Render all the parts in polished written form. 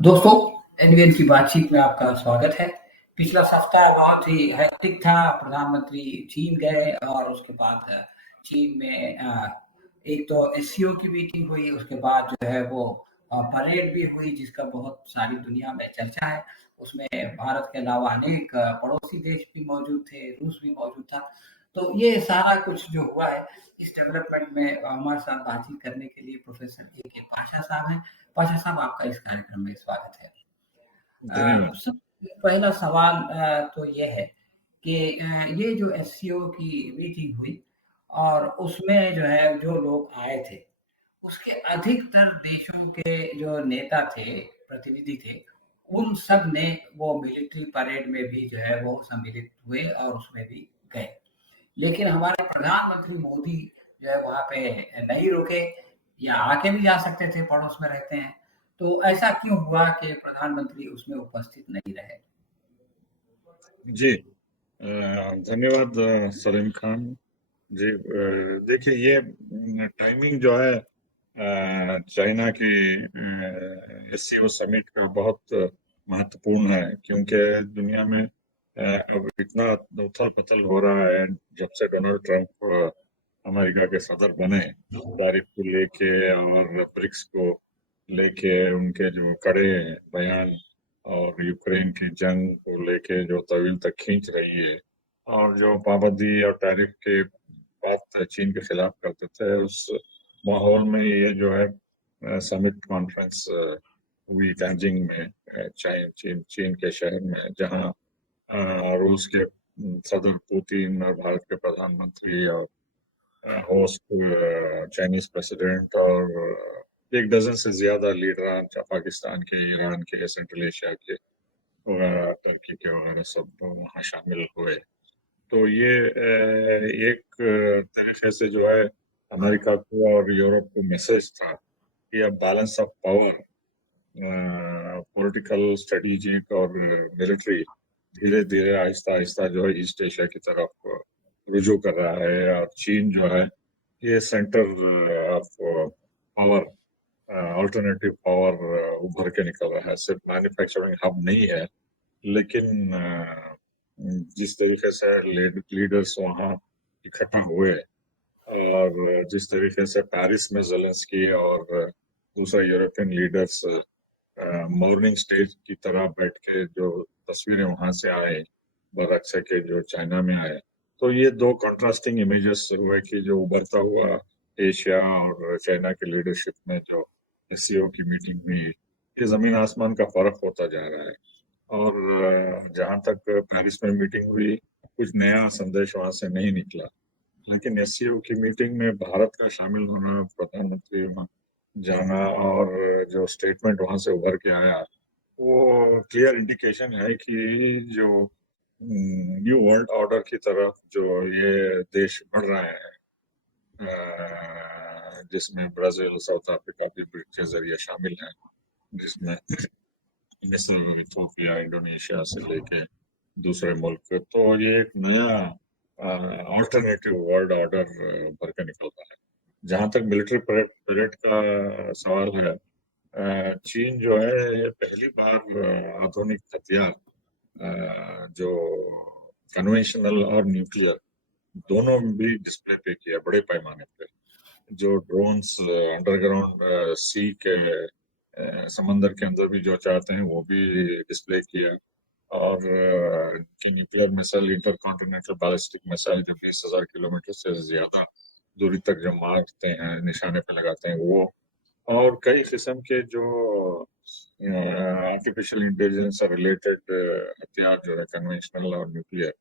दोस्तों, एनवीएन की बातचीत में आपका स्वागत है। पिछला सप्ताह बहुत ही हेक्टिक था। प्रधानमंत्री चीन गए और उसके बाद चीन में एक तो एससीओ की मीटिंग हुई, उसके बाद जो है वो परेड भी हुई जिसका बहुत सारी दुनिया में चर्चा है। उसमें भारत के अलावा अनेक पड़ोसी देश भी मौजूद थे, रूस भी मौजूद था। तो ये सारा कुछ जो हुआ है, इस डेवलपमेंट में हमारे साथ बातचीत करने के लिए प्रोफेसर ए के पाशा साहब हैं। पाशा साहब, आपका इस कार्यक्रम में स्वागत है। धन्यवाद। सबसे पहला सवाल तो ये है कि ये जो एससीओ की मीटिंग हुई और उसमें जो है जो लोग आए थे, उसके अधिकतर देशों के जो नेता थे, प्रतिनिधि थे, उन सब ने वो मिलिट्री परेड में भी जो है वो सम्मिलित हुए और उसमें भी गए। लेकिन हमारे प्रधानमंत्री मोदी जो है वहाँ पे नहीं रुके, या आके भी जा सकते थे, पड़ोस में रहते हैं। तो ऐसा क्यों हुआ कि प्रधानमंत्री उसमें उपस्थित नहीं रहे? जी, धन्यवाद सलीम खान जी। देखिए, ये टाइमिंग जो है चाइना की एससीओ समिट का बहुत महत्वपूर्ण है, क्योंकि दुनिया में अब इतना उथल पुथल हो रहा है जब से डोनाल्ड ट्रंप अमेरिका के सदर बने। तारीफ को लेके और ब्रिक्स को लेके उनके जो कड़े बयान, और यूक्रेन की जंग को लेके जो तवील तक खींच रही है, और जो पाबंदी और टैरिफ के बात चीन के खिलाफ करते थे, उस माहौल में ये जो है समिट कॉन्फ्रेंस हुई बेजिंग में, चीन के शहर में, जहाँ रूस के सदर पुतिन और भारत के प्रधानमंत्री और होस्ट चाइनीज प्रेसिडेंट और एक डजन से ज्यादा लीडर, पाकिस्तान के, ईरान के, सेंट्रल एशिया के, टर्की के वगैरह सब वहाँ शामिल हुए। तो ये एक तरीके से जो है अमेरिका को और यूरोप को मैसेज था कि अब balance of power, political, strategic और मिलिट्री, धीरे धीरे आहिस्ता आहिस्ता जो है ईस्ट एशिया की तरफ रुजू कर रहा है। और चीन जो है ये centre of power, alternative power उभर के निकल रहा है। सिर्फ मैन्युफैक्चरिंग हब नहीं है, लेकिन जिस तरीके से लीडर्स वहाँ इकट्ठा हुए, और जिस तरीके से पेरिस में जेलेंस्की और दूसरे यूरोपियन लीडर्स मॉर्निंग स्टेज की तरह बैठ के जो तस्वीरें वहां से आए, बरक से के जो चाइना में आए, तो ये दो कंट्रास्टिंग इमेजेस हुए कि जो उभरता हुआ एशिया और चाइना के लीडरशिप में जो एससीओ की मीटिंग हुई, ये जमीन आसमान का फर्क होता जा रहा है। और जहां तक पेरिस में मीटिंग हुई, कुछ नया संदेश वहां से नहीं निकला। लेकिन एससीओ की मीटिंग में भारत का शामिल होना, प्रधानमंत्री वहाँ जाना, और जो स्टेटमेंट वहां से उभर के आया, वो क्लियर इंडिकेशन है कि जो न्यू वर्ल्ड ऑर्डर की तरफ जो ये देश बढ़ रहे हैं, जिसमें ब्राजील, साउथ अफ्रीका भी ब्रिक्स के जरिए शामिल हैं, जिसमें मिस्र, इथोपिया, इंडोनेशिया से लेके दूसरे मुल्क, तो ये एक नया ऑल्टरनेटिव वर्ल्ड ऑर्डर भर के निकल रहा है। जहां तक मिलिट्री परेड परेड का सवाल है, चीन जो है ये पहली बार आधुनिक हथियार, जो कन्वेंशनल और न्यूक्लियर दोनों भी डिस्प्ले पे किया बड़े पैमाने पे। जो ड्रोन्स अंडरग्राउंड सी के समंदर के अंदर भी जो चाहते हैं वो भी डिस्प्ले किया। और की nuclear missile, intercontinental ballistic missile, जो 20,000 किलोमीटर से ज्यादा दूरी तक जो मारते हैं, निशाने पे लगाते हैं, वो। और कई किस्म के जो आर्टिफिशियल इंटेलिजेंस से रिलेटेड हथियार जो है, कन्वेंशनल और न्यूक्लियर,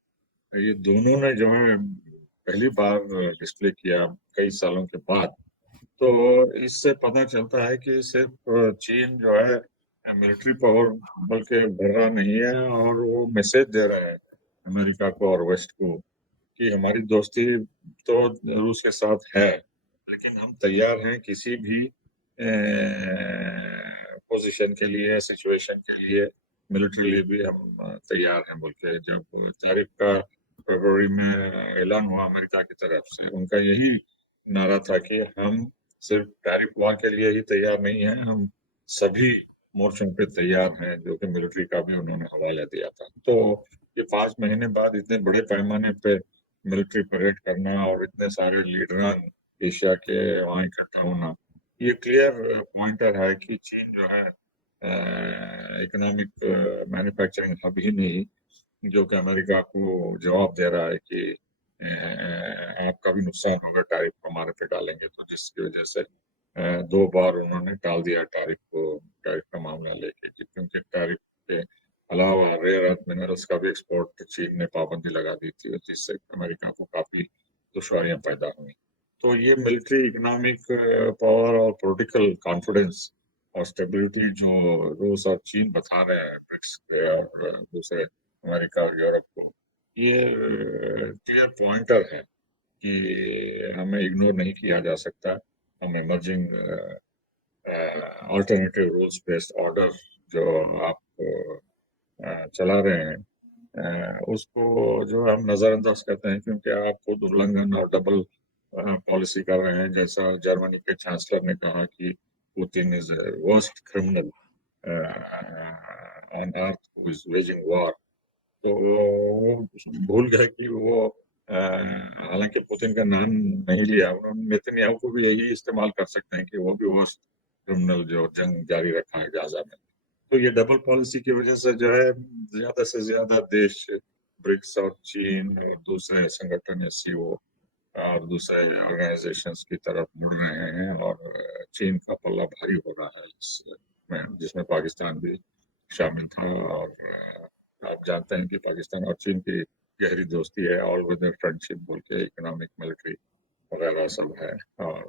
ये दोनों ने जो है पहली बार डिस्प्ले किया कई सालों के बाद। तो इससे पता चलता है कि सिर्फ चीन जो है मिलिट्री पावर बल्कि बढ़ रहा नहीं है, और वो मैसेज दे रहा है अमेरिका को और वेस्ट को कि हमारी दोस्ती तो रूस के साथ है, लेकिन हम तैयार हैं किसी भी पोजीशन के लिए, सिचुएशन के लिए, मिलिट्रीली भी हम तैयार हैं। बोल के जब तारीख का फरवरी में ऐलान हुआ अमेरिका की तरफ से, उनका यही नारा था कि हम सिर्फ टैरिफ वॉर के लिए ही तैयार नहीं है, हम सभी मोर्चों पे तैयार हैं, जो कि मिलिट्री का भी उन्होंने हवाला दिया था। तो ये 5 महीने बाद इतने बड़े पैमाने पे मिलिट्री परेड करना और इतने सारे लीडरान एशिया के वहाँ इकट्ठा होना, ये क्लियर पॉइंटर है कि चीन जो है इकोनॉमिक मैन्युफैक्चरिंग हब ही नहीं, जो कि अमेरिका को जवाब दे रहा है कि आपका भी नुकसान होगा टैरिफ हमारे पे डालेंगे, तो जिसकी वजह से 2 बार उन्होंने टाल दिया टैरिफ का मामला लेके, क्योंकि टैरिफ के अलावा रेयर अर्थ मिनरल्स का भी एक्सपोर्ट चीन ने पाबंदी लगा दी थी, जिससे अमेरिका को काफी दुश्वारियां पैदा हुई। तो ये मिलिट्री, इकोनॉमिक पावर और पॉलिटिकल कॉन्फिडेंस और स्टेबिलिटी जो रूस और चीन बता रहे हैं ब्रिक्स के और दूसरे अमेरिका और यूरोप को, ये क्लियर पॉइंटर है कि हमें इग्नोर नहीं किया जा सकता। हम emerging alternative rules based order जो आप चला रहे हैं, उसको जो हम नजरअंदाज करते हैं, क्योंकि आप खुद उल्लंघन और डबल पॉलिसी कर रहे हैं। जैसा जर्मनी के चांसलर ने कहा कि Putin is worst criminal on earth who is waging war, तो वो भूल गए कि वो हालांकि पुतिन का नाम नहीं लिया उन्होंने, नेतन्याहू को भी यही इस्तेमाल कर सकते हैं कि वो भी वर्स्ट क्रिमिनल जो जंग जारी रखा है गाजा में। तो ये डबल पॉलिसी की वजह से जो है ज्यादा से ज्यादा देश ब्रिक्स और चीन और दूसरे संगठन एससीओ और दूसरे ऑर्गेनाइजेशंस की तरफ मुड़ रहे हैं, और चीन का पल्ला भारी हो रहा है इसमें, जिसमें पाकिस्तान भी शामिल था। और आप जानते हैं कि पाकिस्तान और चीन की गहरी दोस्ती है, ऑल वेदर फ्रेंडशिप बोल के, इकोनॉमिक मिलिट्री वगैरह सब है। और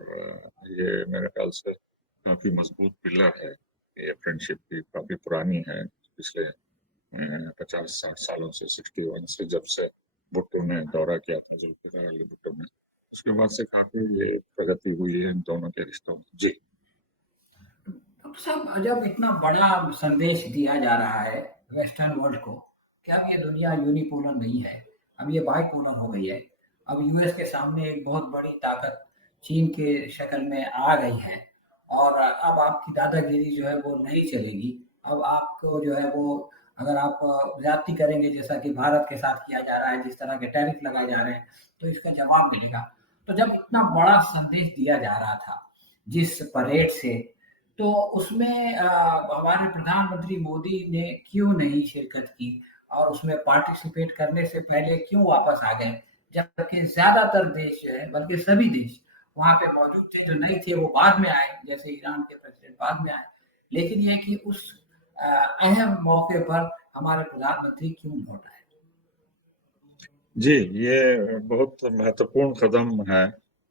ये मेरे ख्याल से काफी मजबूत पिलर है। ये फ्रेंडशिप की काफी पुरानी है, पिछले 50-60 सालों से, 61 से, जब से भुट्टो ने दौरा किया था, जुल्फिकार अली भुट्टो ने, उसके बाद से काफी ये प्रगति हुई है इन दोनों के रिश्तों में। जी। तो सब जब इतना बड़ा संदेश दिया जा रहा है वेस्टर्न वर्ल्ड को कि अब ये दुनिया यूनिपोलर नहीं है, अब ये बाइपोलर हो गई है। अब यूएस के सामने एक बहुत बड़ी ताकत चीन के शक्ल में आ गई है, और अब आपकी दादागिरी जो है वो नहीं चलेगी। अब आपको जो है वो, अगर आप ज्यादती करेंगे जैसा कि भारत के साथ किया जा रहा है, जिस तरह के टैरिफ लगाए जा रहे हैं, तो इसका जवाब मिलेगा। तो जब इतना बड़ा संदेश दिया जा रहा था जिस परेड से, तो उसमें हमारे प्रधानमंत्री मोदी ने क्यों नहीं शिरकत की, और उसमें पार्टिसिपेट करने से पहले क्यों वापस आ गए, जबकि ज्यादातर देश जो है, बल्कि सभी देश वहां पे मौजूद थे। जो नहीं थे वो बाद में आए, जैसे ईरान के प्रेसिडेंट बाद में आए। लेकिन ये कि उस अहम मौके पर हमारे प्रधानमंत्री क्यों लौट आए। जी, ये बहुत महत्वपूर्ण कदम है।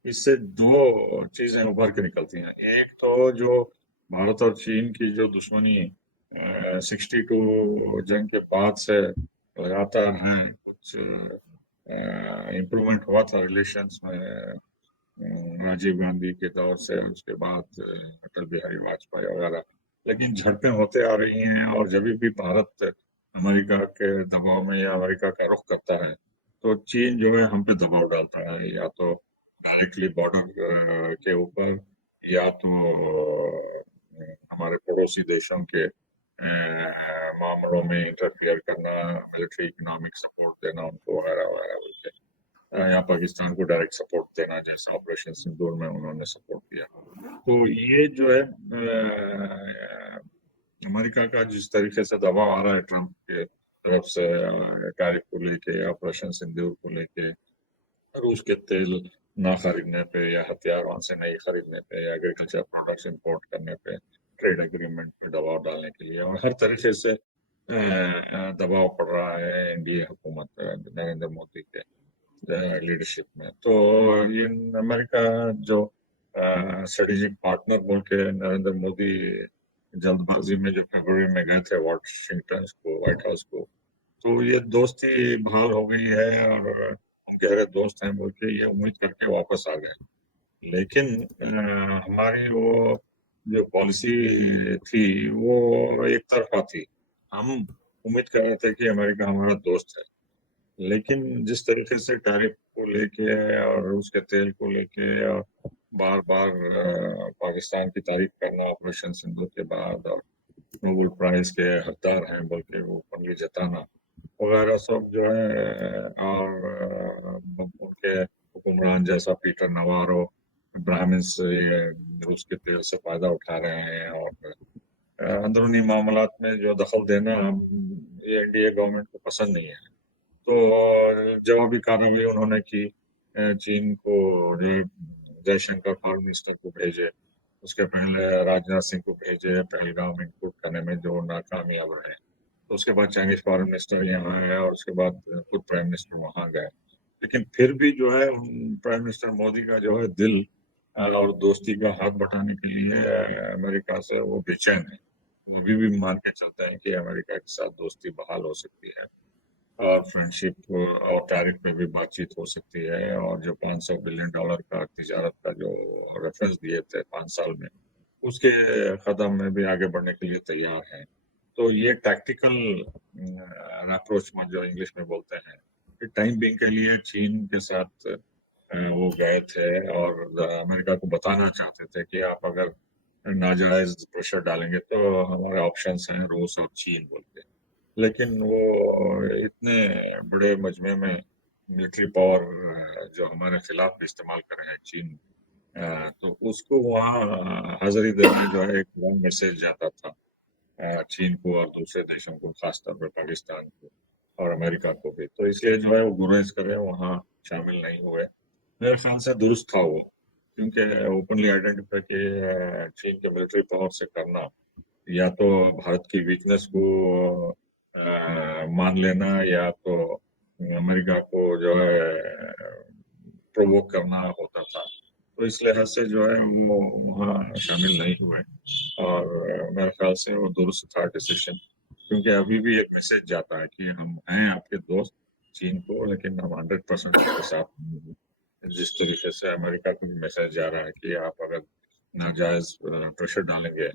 इससे दो चीजें उभर के निकलती हैं। एक तो जो भारत और चीन की जो दुश्मनी 62 जंग के बाद से लगातार है, कुछ इम्प्रूवमेंट हुआ था रिलेशंस में राजीव गांधी के दौर से, और उसके बाद अटल बिहारी वाजपेयी वगैरह, लेकिन झड़पें होते आ रही हैं। और जब भी भारत अमेरिका के दबाव में या अमेरिका का रुख करता है, तो चीन जो है हम पे दबाव डालता है, या तो डायरेक्टली बॉर्डर के ऊपर, या तो हमारे पड़ोसी देशों के मामलों में इंटरफियर करना, मिलिट्री इकोनॉमिक सपोर्ट देना उनको वगैरह वगैरह बोल के, या पाकिस्तान को डायरेक्ट सपोर्ट देना, जैसे ऑपरेशन सिंदूर में उन्होंने सपोर्ट किया। तो ये जो है अमेरिका का जिस तरीके से दबाव आ रहा है ट्रम्प के तरफ से, टैरिफ को लेके, ऑपरेशन सिंदूर को लेके, रूस के तेल ना खरीदने पे, या हथियार वहां से नहीं खरीदने पे, या एग्रीकल्चर प्रोडक्ट्स इंपोर्ट करने पे, ट्रेड एग्रीमेंट पे दबाव डालने के लिए, और हर तरीके से दबाव पड़ रहा है एनडीए हुकूमत नरेंद्र मोदी के लीडरशिप में। तो ये अमेरिका जो स्ट्रेटेजिक पार्टनर बोल के नरेंद्र मोदी जल्दबाजी में जो फरवरी में गए थे वाशिंगटन को, व्हाइट हाउस को, तो ये दोस्ती बहाल हो गई है, और हम गहरे दोस्त हैं बोल के ये उम्मीद करके वापस आ गए। लेकिन हमारी वो जो पॉलिसी थी वो एक तरफा थी। हम उम्मीद कर रहे थे कि अमेरिका हमारा दोस्त है, लेकिन जिस तरीके से टैरिफ को लेके और रूस के तेल को लेके, और बार बार पाकिस्तान की तारीफ करना ऑपरेशन सिंदूर के बाद, और नोबेल प्राइज के हकदार हैं, बल्कि वो उंगली जताना वगैरह सब जो है। और उनके हुक्मरान जैसा पीटर नवारो ब्राह्मण्स ये रूस के तेल से फायदा उठा रहे हैं, और अंदरूनी मामलात में जो दखल देना ये एनडीए गवर्नमेंट को पसंद नहीं है। तो जवाबी कार्रवाई उन्होंने की, चीन को जो जयशंकर फॉरेन मिनिस्टर को भेजे, उसके पहले राजनाथ सिंह को भेजे पहलगाम इनपुट करने में, जो नाकामयाब रहे। तो उसके बाद चाइनीज फॉरेन मिनिस्टर यहाँ आए, और उसके बाद खुद प्राइम मिनिस्टर वहां गए। लेकिन फिर भी जो है प्राइम मिनिस्टर मोदी का जो है दिल और दोस्ती का हाथ बटाने के लिए अमेरिका से वो बेचैन है। वो अभी भी मान के चलते हैं कि अमेरिका के साथ दोस्ती बहाल हो सकती है, और फ्रेंडशिप और टैरिफ पे भी बातचीत हो सकती है, और जो $500 बिलियन का तिजारत का जो रेफरेंस दिए थे 5 साल में, उसके कदम में भी आगे बढ़ने के लिए तैयार है। तो ये टैक्टिकल अप्रोच में जो इंग्लिश में बोलते हैं, टाइम बिंग के लिए चीन के साथ वो गए थे, और अमेरिका को बताना चाहते थे कि आप अगर नाजायज प्रेशर डालेंगे तो हमारे ऑप्शंस हैं रूस और चीन बोल के। लेकिन वो इतने बड़े मजमे में मिलिट्री पावर जो हमारे खिलाफ इस्तेमाल कर रहे हैं चीन, तो उसको वहाँ हाजिरी देना जो है एक रॉन्ग मैसेज जाता था चीन को और दूसरे देशों को, खासतौर पर पाकिस्तान को और अमेरिका को भी। तो इसलिए जो है वो गुरेज करे वहाँ शामिल नहीं हुए। मेरे ख्याल से दुरुस्त था वो, क्योंकि ओपनली आइडेंटिफाई के चीन के मिलिट्री पावर से करना, या तो भारत की वीकनेस को मान लेना, या तो अमेरिका को जो है प्रोवोक करना होता था। तो इस लिहाज से जो है वो वहाँ शामिल नहीं हुए, और मेरे ख्याल से वो दुरुस्त था डिसीजन, क्योंकि अभी भी एक मैसेज जाता है कि हम हैं आपके दोस्त चीन को, लेकिन हम 100% आपके साथ नहीं हैं। जिस तरीके से अमेरिका को भी मैसेज जा रहा है कि आप अगर नाजायज प्रेशर डालेंगे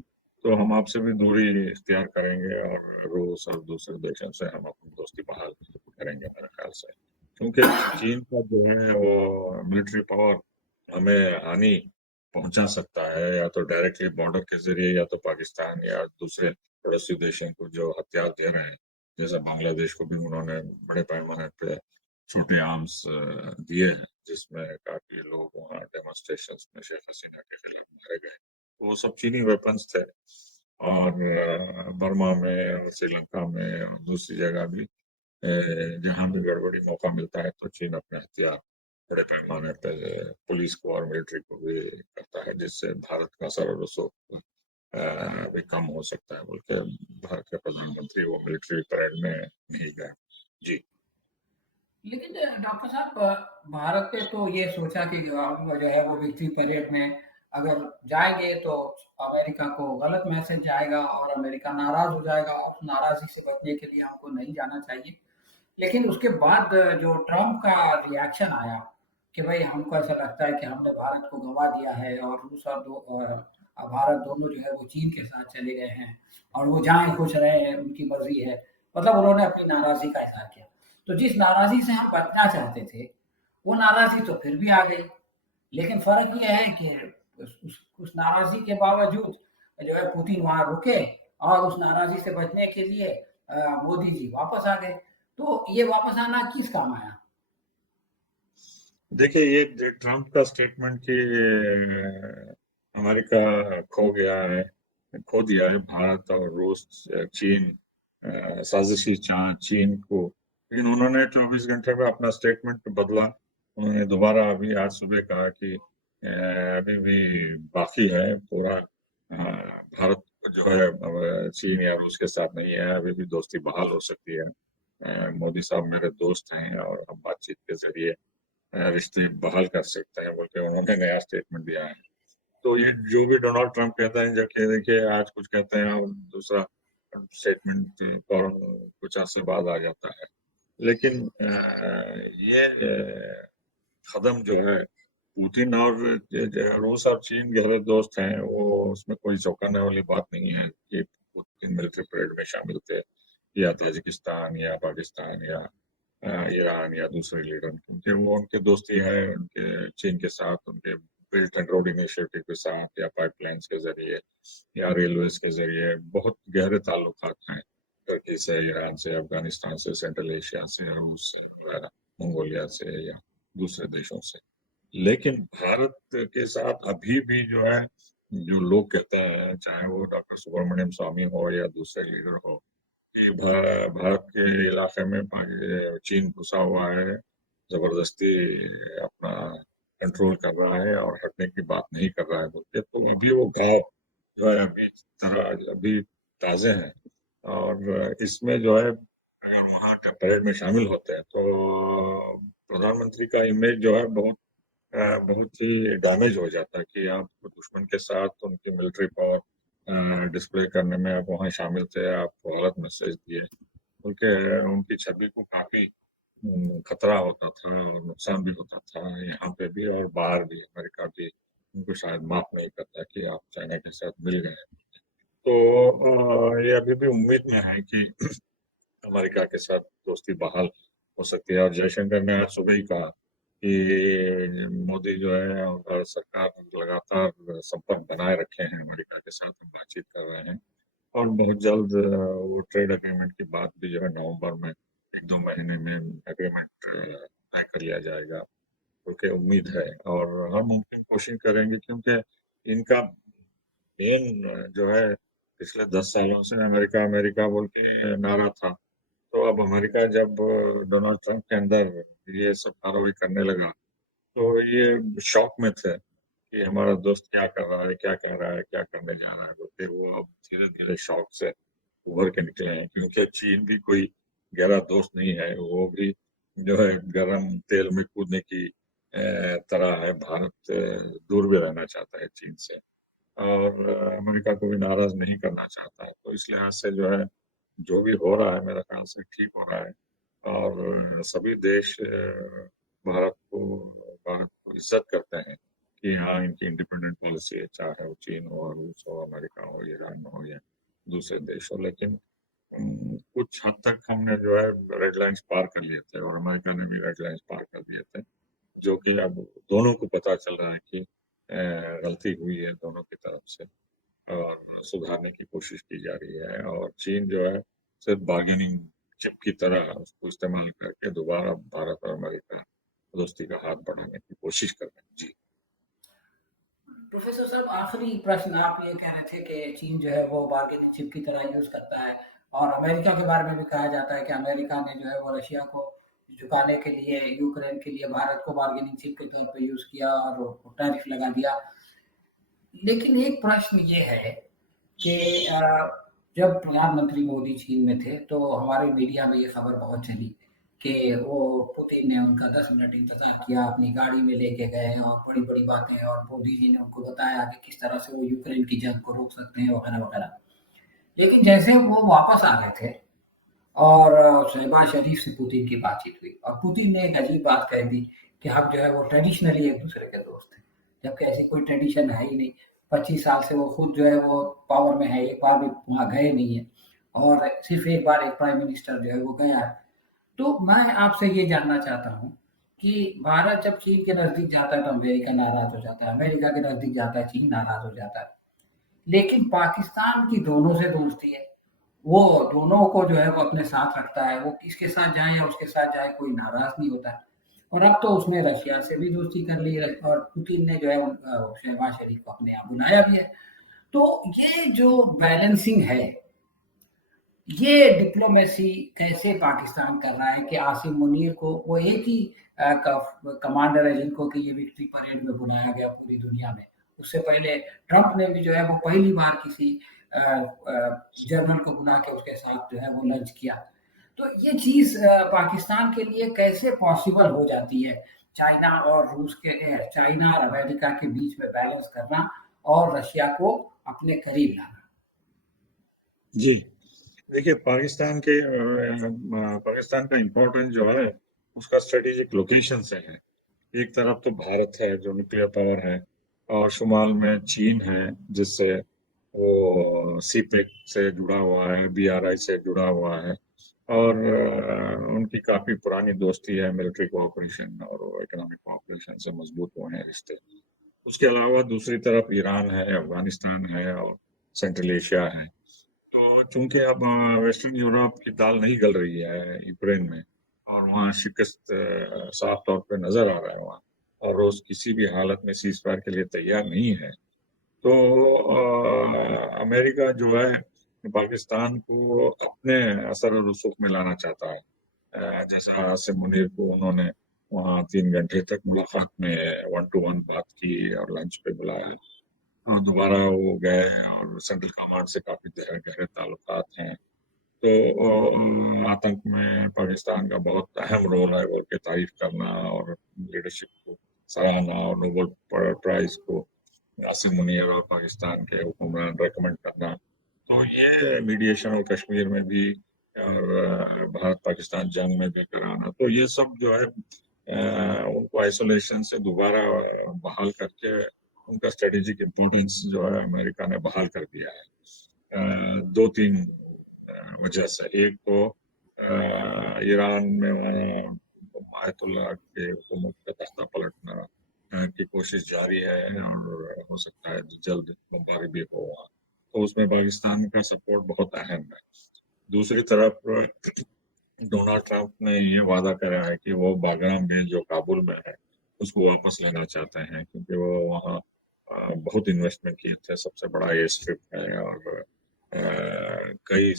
तो हम आपसे भी दूरी इख्तियार करेंगे, और रूस और दूसरे देशों से हम अपनी दोस्ती बहाल करेंगे मेरे ख्याल से। क्योंकि चीन का जो है वो मिलिट्री पावर हमें हानि पहुंचा सकता है, या तो डायरेक्टली बॉर्डर के जरिए, या तो पाकिस्तान या दूसरे पड़ोसी देशों को जो हथियार दे रहे हैं। जैसे बांग्लादेश को भी उन्होंने बड़े पैमाने पे छोटे आर्म्स दिए हैं, जिसमें काफी लोग वहाँ डेमोन्स्ट्रेशन में शेख हसीना के खिलाफ मारे गए। वो सब चीनी वेपन्स थे। और बर्मा में और श्रीलंका में और दूसरी जगह भी जहां भी गड़बड़ी मौका मिलता है तो चीन अपने हथियार बड़े पैमाने पर पुलिस को और मिलिट्री को भी करता है, जिससे भारत का सर्वस्व भी कम हो सकता है। बल्कि भारत के प्रधानमंत्री वो मिलिट्री परेड में नहीं गए। जी। लेकिन डॉक्टर साहब, भारत ने तो ये सोचा कि हम जो है वो विक्ट्री परेड में अगर जाएंगे तो अमेरिका को गलत मैसेज जाएगा और अमेरिका नाराज हो जाएगा, और नाराजगी से बचने के लिए हमको नहीं जाना चाहिए। लेकिन उसके बाद जो ट्रम्प का रिएक्शन आया कि भाई हमको ऐसा लगता है कि हमने भारत को गंवा दिया है, और रूस और भारत दोनों जो है वो चीन के साथ चले गए हैं, और वो जहाँ खुश रहे हैं उनकी मर्जी है। मतलब उन्होंने अपनी नाराजगी का इजहार किया। तो जिस नाराजगी से हम बचना चाहते थे, वो नाराजगी तो फिर भी आ गई। लेकिन फर्क ये है कि उस नाराजगी के बावजूद जो है पुतिन वहां रुके, और उस नाराजगी से बचने के लिए मोदी जी वापस आ गए। तो ये वापस आना किस काम आया? देखिए, ये ट्रम्प का स्टेटमेंट कि अमेरिका खो गया है, खो दिया है भारत और रूस चीन साजिशी चीन को। लेकिन उन्होंने 24 घंटे में अपना स्टेटमेंट बदला। उन्होंने दोबारा अभी आज सुबह कहा कि अभी भी बाकी है पूरा, भारत जो है चीन या रूस के साथ नहीं है, अभी भी दोस्ती बहाल हो सकती है। मोदी साहब मेरे दोस्त हैं, और हम बातचीत के जरिए रिश्ते बहाल कर सकते हैं, बोल के उन्होंने नया स्टेटमेंट दिया है। तो ये जो भी डोनाल्ड ट्रंप कहते हैं, जब देखिए आज कुछ कहते हैं और दूसरा स्टेटमेंट फौरन कुछ अर्से बाद आ जाता है। लेकिन ये कदम जो है पुतिन और रूस और चीन गहरे दोस्त हैं, वो उसमें कोई चौंकाने वाली बात नहीं है कि पुतिन मिलिट्री परेड में शामिल थे, या ताजिकिस्तान या पाकिस्तान या ईरान या दूसरे लीडर, क्योंकि वो उनके दोस्ती है उनके चीन के साथ, उनके बेल्ट एंड रोड इनिशिएटिव के साथ या पाइपलाइंस के जरिए या रेलवेज के जरिए बहुत गहरे ताल्लुकात हैं, टर्की से, ईरान से, अफगानिस्तान से, सेंट्रल एशिया से, रूस से वगैरह, मंगोलिया से या दूसरे देशों से। लेकिन भारत के साथ अभी भी जो है, जो लोग कहते हैं, चाहे वो डॉक्टर सुब्रमण्यम स्वामी हो या दूसरे लीडर हो, कि भारत के इलाके में चीन घुसा हुआ है, जबरदस्ती अपना कंट्रोल कर रहा है और हटने की बात नहीं कर रहा है बोलते, तो अभी वो घाव जो है अभी ताजे हैं। और इसमें जो है, अगर वहाँ परेड में शामिल होते हैं तो प्रधानमंत्री का इमेज जो है बहुत ही डैमेज हो जाता है कि आप दुश्मन के साथ उनकी मिलिट्री पावर डिस्प्ले करने में आप वहाँ शामिल थे, आप गलत मैसेज दिए, उनके उनकी छवि को काफी खतरा होता था और नुकसान भी होता था, यहाँ पे भी और बाहर भी। अमेरिका भी उनको शायद माफ नहीं करता कि आप चाइना के साथ मिल गए। तो ये अभी भी उम्मीद में है कि अमेरिका के साथ दोस्ती बहाल हो सकती है। और जयशंकर ने आज सुबह ही कहा कि मोदी जो है और भारत सरकार लगातार संपर्क बनाए रखे हैं अमेरिका के साथ, हम बातचीत कर रहे हैं और बहुत जल्द वो ट्रेड एग्रीमेंट की बात भी जो है नवंबर में 1-2 महीने में एग्रीमेंट तय कर लिया जाएगा, क्योंकि उम्मीद है। और हर मुमकिन कोशिश करेंगे, क्योंकि इनका मेन जो है, पिछले 10 सालों से अमेरिका अमेरिका बोल के नारा था। तो अब अमेरिका जब डोनाल्ड ट्रंप के अंदर ये सब कार्रवाई करने लगा, तो ये शॉक में थे कि हमारा दोस्त क्या कर रहा है, क्या कर रहा है, क्या करने जा रहा है बोलते। वो अब धीरे धीरे शॉक से उभर के निकले हैं, क्योंकि चीन भी कोई गहरा दोस्त नहीं है, वो भी जो है गरम तेल में कूदने की तरह है। भारत दूर भी रहना चाहता है चीन से और अमेरिका को भी नाराज नहीं करना चाहता है। तो इस लिहाज से जो है, जो भी हो रहा है मेरे ख्याल से ठीक हो रहा है। और सभी देश भारत को इज्जत करते हैं कि हाँ, इनकी इंडिपेंडेंट पॉलिसी है, चाहे वो चीन हो, रूस हो, अमेरिका हो, ईरान हो या दूसरे देश हो। लेकिन कुछ हद तक हमने जो है रेड लाइंस पार कर लिए थे और अमेरिका ने भी रेड लाइंस पार कर दिए थे, जो कि अब दोनों को पता चल रहा है कि गलती हुई है दोनों की तरफ से और सुधारने की कोशिश की जा रही है। और चीन जो है सिर्फ बार्गेनिंग चिप की तरह उसको इस्तेमाल करके दोबारा भारत और अमेरिका दोस्ती का हाथ बढ़ाने की कोशिश कर रहे हैं। जी। प्रोफेसर साहब, आखिरी प्रश्न, आप ये कह रहे थे कि चीन जो है वो बार्गेनिंग चिप की तरह यूज करता है और अमेरिका के बारे में भी कहा जाता है कि अमेरिका ने जो है वो रशिया को झुकाने के लिए, यूक्रेन के लिए भारत को बार्गेनिंग चिप के तौर पे यूज किया और टैरिफ लगा दिया। लेकिन एक प्रश्न ये है कि जब प्रधानमंत्री मोदी चीन में थे तो हमारे मीडिया में ये खबर बहुत चली कि वो पुतिन ने उनका 10 मिनट इंतजार किया, अपनी गाड़ी में लेके गए और बड़ी बड़ी बातें, और मोदी जी ने उनको बताया कि किस तरह से वो यूक्रेन की जंग को रोक सकते हैं वगैरह वगैरह। लेकिन जैसे वो वापस आ गए थे और शहबाज शरीफ से पुतिन की बातचीत हुई और पुतिन ने एक अजीब बात कह दी कि हम जो है वो ट्रेडिशनली एक दूसरे के दोस्त हैं, जबकि ऐसी कोई ट्रेडिशन है ही नहीं। 25 साल से वो खुद जो है वो पावर में है, एक बार भी वहाँ गए नहीं है और सिर्फ एक बार एक प्राइम मिनिस्टर जो है वो गया है। तो मैं आपसे ये जानना चाहता हूँ कि भारत जब चीन के नजदीक जाता है तो अमेरिका नाराज हो जाता है, अमेरिका के नजदीक जाता है चीन नाराज हो जाता है। लेकिन पाकिस्तान की दोनों से दोस्ती है, वो दोनों को जो है वो अपने साथ रखता है, वो किसके साथ जाए या उसके साथ जाए कोई नाराज नहीं होता है। और अब तो उसने रशिया से भी दोस्ती कर ली है और पुतिन ने जो है शहबाज शरीफ को अपने यहाँ बुलाया भी है। तो ये जो बैलेंसिंग है, ये डिप्लोमेसी कैसे पाकिस्तान कर रहा है कि आसिम मुनीर को वो एक ही कमांडर है जिनको कि ये विक्ट्री परेड में बुलाया गया पूरी दुनिया में। उससे पहले ट्रंप ने भी जो है वो पहली बार किसी जनरल को बुला के उसके साथ जो है वो लंच किया। तो ये चीज पाकिस्तान के लिए कैसे पॉसिबल हो जाती है, चाइना और रूस के चाइना और अमेरिका के बीच में बैलेंस करना और रशिया को अपने करीब लाना। जी, देखिए, पाकिस्तान का इम्पोर्टेंस जो है उसका स्ट्रेटेजिक लोकेशन से है। एक तरफ तो भारत है जो न्यूक्लियर पावर है, और शुमाल में चीन है जिससे वो सीपेक से जुड़ा हुआ है, बीआरआई से जुड़ा हुआ है। और उनकी काफी पुरानी दोस्ती है, मिलिट्री कोऑपरेशन और इकोनॉमिक कोऑपरेशन से मजबूत हुए हैं रिश्ते। उसके अलावा दूसरी तरफ ईरान है, अफगानिस्तान है और सेंट्रल एशिया है। तो चूंकि अब वेस्टर्न यूरोप की दाल नहीं गल रही है यूक्रेन में, और वहाँ शिकस्त साफ तौर पे नजर आ रहा है वहाँ, और रूस किसी भी हालत में सीज फायर के लिए तैयार नहीं है। तो अमेरिका जो है पाकिस्तान को अपने असर और रसूख में लाना चाहता है। जैसा आसिम मुनीर को उन्होंने वहाँ 3 घंटे तक मुलाकात में 1 to 1 बात की और लंच पे बुलाया, और दोबारा वो गए, और सेंट्रल कमांड से काफी गहरे गहरे ताल्लुकात हैं। तो आतंक में पाकिस्तान का बहुत अहम रोल है बोल के तारीफ करना, और लीडरशिप को सराहना, और नोबेल प्राइज को आसिम मुनीर और पाकिस्तान के हुक्मरान रेकमेंड करना। तो ये मीडिएशन और कश्मीर में भी, और भारत पाकिस्तान जंग में भी कराना, तो ये सब जो है उनको आइसोलेशन से दोबारा बहाल करके उनका स्ट्रेटेजिक इम्पोर्टेंस जो है अमेरिका ने बहाल कर दिया है। दो तीन वजह से। एक तो ईरान में आयतुल्ला के हुकूमत का तख्ता पलटना की कोशिश जारी है, और हो सकता है जल्द बमबारी भी हो वहाँ। तो उसमें पाकिस्तान का सपोर्ट बहुत अहम है। दूसरी तरफ डोनाल्ड ट्रंप ने ये वादा करा है कि वो बागराम बेस जो काबुल में है उसको वापस लेना चाहते हैं, क्योंकि वो वहाँ बहुत इन्वेस्टमेंट किए थे, सबसे बड़ा एयर स्ट्रिप है, और कई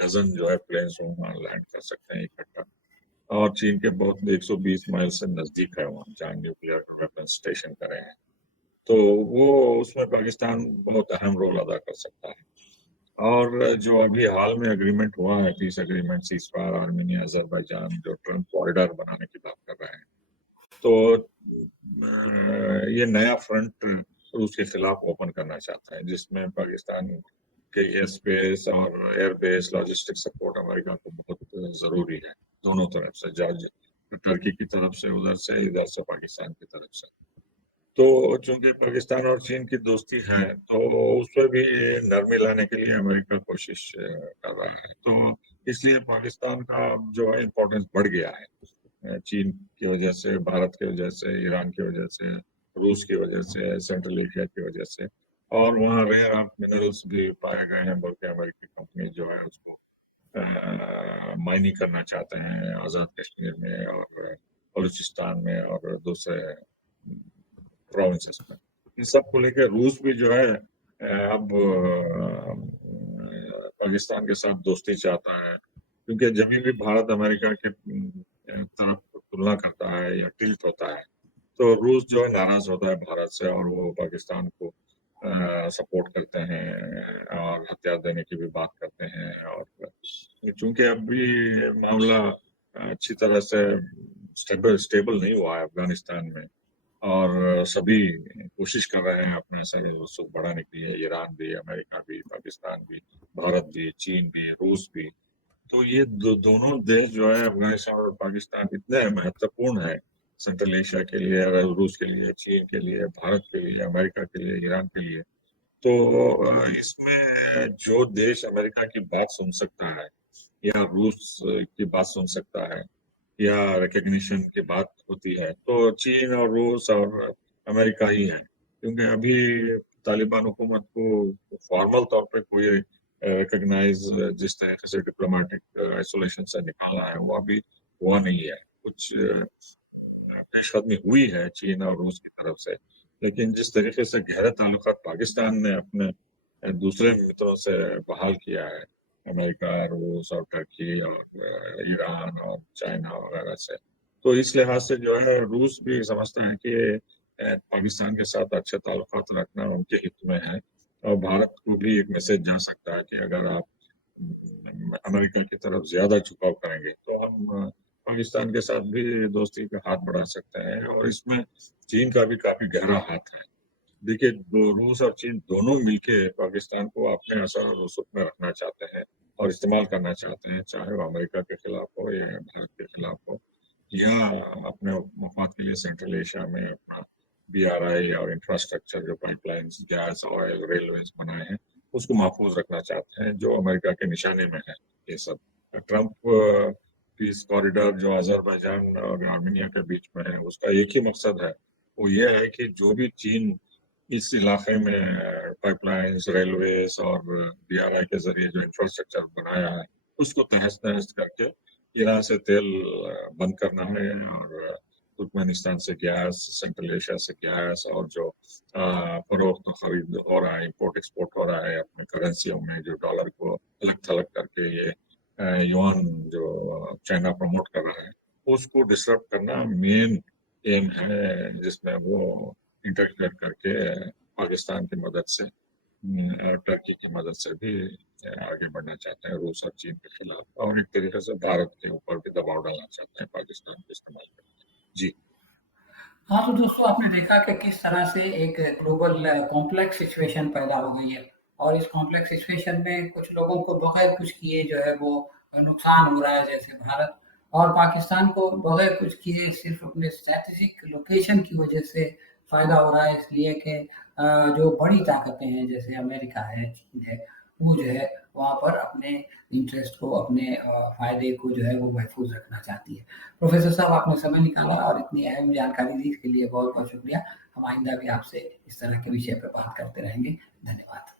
डजन जो है प्लेन्स वहाँ लैंड कर सकते हैं इकट्ठा। और चीन के बहुत 120 माइल से नजदीक है वहाँ जहाँ न्यूक्लियर वेपन स्टेशन करे हैं। तो वो उसमें पाकिस्तान बहुत अहम रोल अदा कर सकता है। और जो अभी हाल में एग्रीमेंट हुआ है, piece agreement, cease fire, Armenia, Azerbaijan, जो ट्रंप कॉरिडोर बनाने की बात कर रहे हैं, तो ये नया फ्रंट रूस के खिलाफ ओपन करना चाहता है, जिसमें पाकिस्तान के एयर स्पेस और air base logistic support America को बहुत जरूरी है, दोनों तरफ से, जॉर्ज टर्की की तरफ से उधर से, इधर से पाकिस्तान की तरफ से। तो चूंकि पाकिस्तान और चीन की दोस्ती है, तो उसमें भी नरमी लाने के लिए अमेरिका कोशिश कर रहा है। तो इसलिए पाकिस्तान का जो है इम्पोर्टेंस बढ़ गया है, चीन की वजह से, भारत की वजह से, ईरान की वजह से, रूस की वजह से, सेंट्रल एशिया की वजह से। और वहाँ रेयर अर्थ मिनरल्स भी पाए गए हैं, बल्कि अमेरिकी कंपनी जो है उसको माइनिंग करना चाहते हैं आज़ाद कश्मीर में और बलूचिस्तान में और दूसरे प्रोविंसेस में। इन सब को लेकर रूस भी जो है अब पाकिस्तान के साथ दोस्ती चाहता है, क्योंकि जब भी भारत अमेरिका के तरफ तुलना करता है या टिल्ट होता है, तो रूस जो है नाराज होता है भारत से, और वो पाकिस्तान को सपोर्ट करते हैं और हथियार देने की भी बात करते हैं। और चूंकि अभी मामला अच्छी तरह से स्टेबल स्टेबल नहीं हुआ है अफगानिस्तान में, और सभी कोशिश कर रहे हैं अपने सैन्य रसूख बढ़ाने के लिए, ईरान भी, अमेरिका भी, पाकिस्तान भी, भारत भी, चीन भी, रूस भी। तो ये दोनों देश जो है अफगानिस्तान और पाकिस्तान इतने महत्वपूर्ण है सेंट्रल एशिया के लिए, रूस के लिए, चीन के लिए, भारत के लिए, अमेरिका के लिए, ईरान के लिए। तो इसमें जो देश अमेरिका की बात सुन सकता है, या रूस की बात सुन सकता है, या रिकग्निशन की बात होती है, तो चीन और रूस और अमेरिका ही है। क्योंकि अभी तालिबान हुकूमत को फॉर्मल तौर पे कोई रिकग्नाइज, जिस तरीके से डिप्लोमेटिक आइसोलेशन से निकाला है, वो अभी हुआ नहीं है। कुछ पेशकदमी हुई है चीन और रूस की तरफ से, लेकिन जिस तरीके से गहरे ताल्लुकात पाकिस्तान ने अपने दूसरे मित्रों से बहाल किया है, अमेरिका, रूस और टर्की और ईरान और चाइना वगैरह से, तो इस लिहाज से जो है रूस भी समझता है कि पाकिस्तान के साथ अच्छे ताल्लुकात रखना उनके हित में है। और भारत को भी एक मैसेज जा सकता है कि अगर आप अमेरिका की तरफ ज्यादा झुकाव करेंगे, तो हम पाकिस्तान के साथ भी दोस्ती का हाथ बढ़ा सकते हैं। और इसमें चीन का भी काफी गहरा हाथ है। देखिए, रूस और चीन दोनों मिलके पाकिस्तान को अपने असर और रसूख में रखना चाहते हैं और इस्तेमाल करना चाहते हैं, चाहे वो अमेरिका के खिलाफ हो या भारत के खिलाफ हो, या अपने मफाद के लिए सेंट्रल एशिया में अपना BRI और इंफ्रास्ट्रक्चर, जो पाइपलाइंस, गैस, ऑयल, रेलवे बनाए हैं, उसको महफूज रखना चाहते हैं, जो अमेरिका के निशाने में है ये सब। ट्रंप पीस कॉरिडोर जो अजरबैजान और आर्मेनिया के बीच में है, उसका एक ही मकसद है, वो ये है कि जो भी चीन इस इलाके में पाइपलाइंस, रेलवेज और बीआरआई के जरिए जो इंफ्रास्ट्रक्चर बनाया है, उसको तहस नहस करके ईरान से तेल बंद करना है, और तुर्कमेनिस्तान से गैस, सेंट्रल एशिया से गैस, और जो फरोख्त खरीद हो रहा है, इम्पोर्ट एक्सपोर्ट हो रहा है अपने करेंसियों में, जो डॉलर को अलग थलग करके ये युआन जो चाइना प्रमोट कर रहा है, उसको डिसरप्ट करना मेन एम है, जिसमें वो इंटरफेयर करके पाकिस्तान की मदद से, टर्की की मदद से भी आगे बढ़ना चाहते हैं रूस और चीन के खिलाफ, और एक तरीके से भारत के ऊपर भी दबाव डालना चाहते हैं पाकिस्तान के इस्तेमाल करके। जी। हाँ, तो दोस्तों आपने देखा कि किस तरह से एक ग्लोबल कॉम्प्लेक्स सिचुएशन पैदा हो गई है और इस कॉम्प्लेक्स सिचुएशन में कुछ लोगों को बगैर कुछ किए जो है वो नुकसान हो रहा है, जैसे भारत और पाकिस्तान को बगैर कुछ किए सिर्फ अपने स्ट्रैटेजिक लोकेशन की वजह से फायदा हो रहा है, इसलिए कि जो बड़ी ताकतें हैं जैसे अमेरिका है, चीन है, वो जो है वहाँ पर अपने इंटरेस्ट को, अपने फायदे को जो है वो महफूज रखना चाहती है। प्रोफेसर साहब, आपने समय निकाला और इतनी अहम जानकारी दी, इसके लिए बहुत बहुत शुक्रिया। हम आइंदा भी आपसे इस तरह के विषय पर बात करते रहेंगे। धन्यवाद।